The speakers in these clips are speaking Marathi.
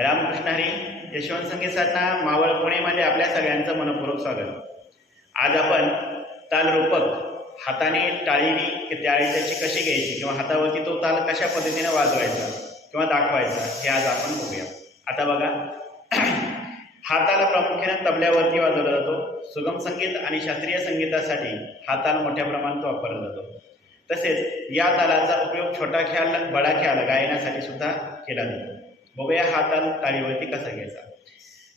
रामकृष्ण हरी यशवंत संगीत साधना मावळ पुणेमध्ये आपल्या सगळ्यांचं मनपूर्वक स्वागत. आज आपण तालरूपक हाताने टाळीने त्याळी त्याची कशी घ्यायची किंवा हातावरती तो ताल कशा पद्धतीने वाजवायचा किंवा दाखवायचा हे आज आपण बघूया. आता बघा. हाताला प्रामुख्याने तबल्यावरती वाजवला जातो. सुगम संगीत आणि शास्त्रीय संगीतासाठी हा ताल मोठ्या प्रमाणात वापरला जातो. तसेच या तालाचा उपयोग छोटा ख्याल बडा ख्याल गायनासाठी सुद्धा केला जातो. बघूया हा ताल ताळीवरती कसा घ्यायचा?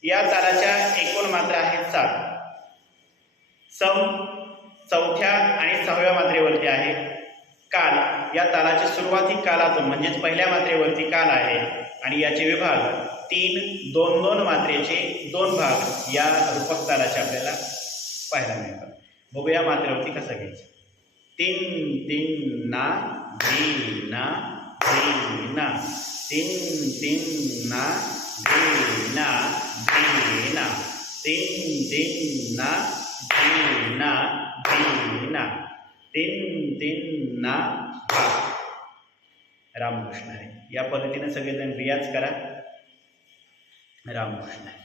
या तालाच्या एकूण मात्रा आहेत सात. सम चौथ्या आणि सहाव्या मात्रेवरती आहे काल. या तालाची सुरुवाती कालातून म्हणजेच पहिल्या मात्रेवरती काल आहे. आणि याचे विभाग तीन दोन दोन मात्रेचे दोन भाग या रूपक तालाचे आपल्याला पाहायला मिळतात. बघूया मात्रेवरती कसं घ्यायचं? तीन तीन ना दी ना धी ना तीन तीन ना धी ना धी ना तीन तीन ना धी ना धी ना तीन तीन ना धा. रामकृष्ण आहे या पद्धतीनं सगळेजण रियाज करा. रामकृष्ण आहे